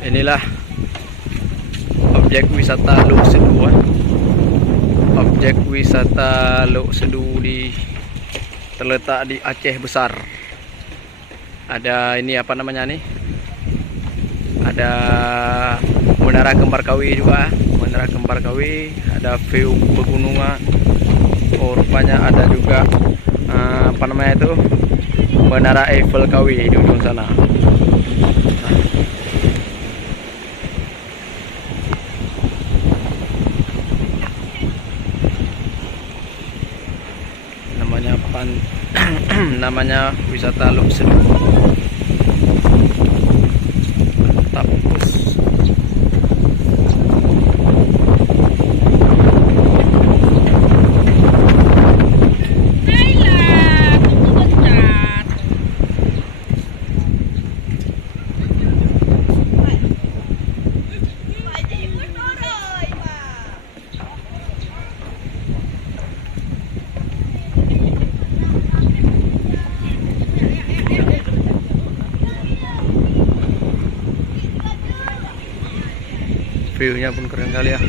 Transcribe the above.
Inilah objek wisata Luk Sedu. Objek wisata Luk Sedu terletak di Aceh Besar. Ada ini apa namanya nih? Ada Menara Kembar Kawi juga. Menara Kembar Kawi, ada view pegunungan. Oh, rupanya ada juga apa namanya itu? Menara Eiffel Kawi di ujung sana. Namanya wisata Luk Sedu. Tapus. View-nya pun keren kali ya.